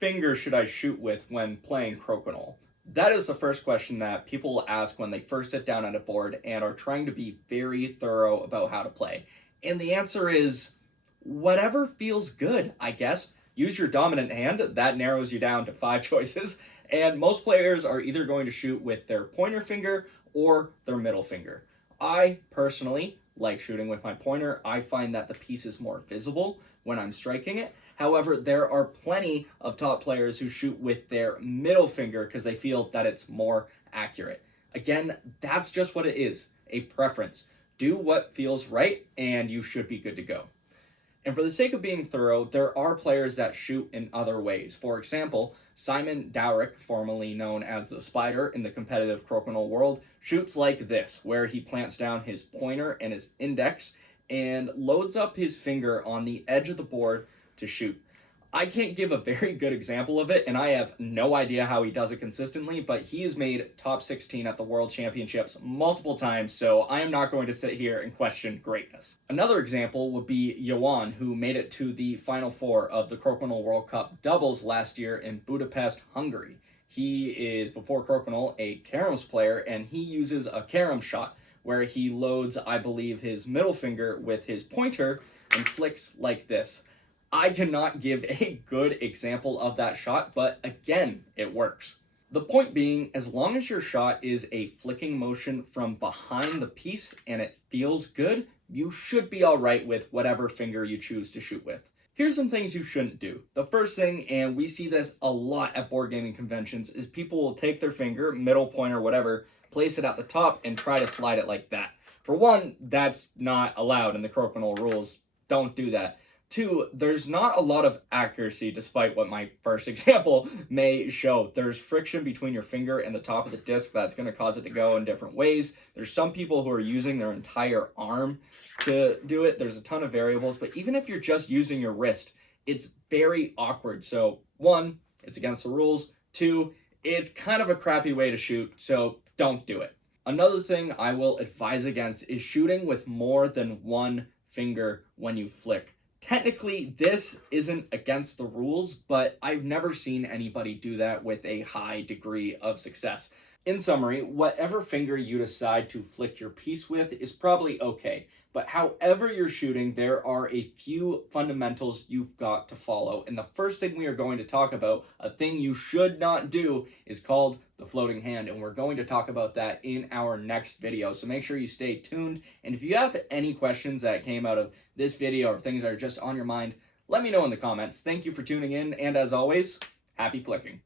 finger should I shoot with when playing Crokinole? That is the first question that people ask when they first sit down at a board and are trying to be very thorough about how to play. And the answer is whatever feels good, I guess. Use your dominant hand, that narrows you down to 5 choices. And most players are either going to shoot with their pointer finger or their middle finger. I personally like shooting with my pointer. I find that the piece is more visible when I'm striking it. However, there are plenty of top players who shoot with their middle finger because they feel that it's more accurate. Again, that's just what it is, a preference. Do what feels right, and you should be good to go. And for the sake of being thorough, there are players that shoot in other ways. For example, Simon Dowrick, formerly known as the Spider in the competitive Crokinole world, shoots like this, where he plants down his pointer and his index and loads up his finger on the edge of the board to shoot. I can't give a very good example of it, and I have no idea how he does it consistently, but he has made top 16 at the World Championships multiple times, so I am not going to sit here and question greatness. Another example would be Johan, who made it to the Final Four of the Crokinole World Cup doubles last year in Budapest, Hungary. He is, before Crokinole, a Carroms player, and he uses a Carrom shot, where he loads, I believe, his middle finger with his pointer and flicks like this. I cannot give a good example of that shot, but again, it works. The point being, as long as your shot is a flicking motion from behind the piece and it feels good, you should be all right with whatever finger you choose to shoot with. Here's some things you shouldn't do. The first thing, and we see this a lot at board gaming conventions, is people will take their finger, middle pointer, whatever, place it at the top and try to slide it like that. For one, that's not allowed in the Crokinole rules. Don't do that. Two, there's not a lot of accuracy despite what my first example may show. There's friction between your finger and the top of the disc that's going to cause it to go in different ways. There's some people who are using their entire arm to do it. There's a ton of variables, but even if you're just using your wrist, it's very awkward. So one, it's against the rules. Two, it's kind of a crappy way to shoot, so don't do it. Another thing I will advise against is shooting with more than one finger when you flick. Technically, this isn't against the rules, but I've never seen anybody do that with a high degree of success. In summary, whatever finger you decide to flick your piece with is probably okay, but however you're shooting, there are a few fundamentals you've got to follow. And the first thing we are going to talk about, a thing you should not do, is called the floating hand, and we're going to talk about that in our next video. So make sure you stay tuned, and if you have any questions that came out of this video or things that are just on your mind, let me know in the comments. Thank you for tuning in, and as always, happy flicking.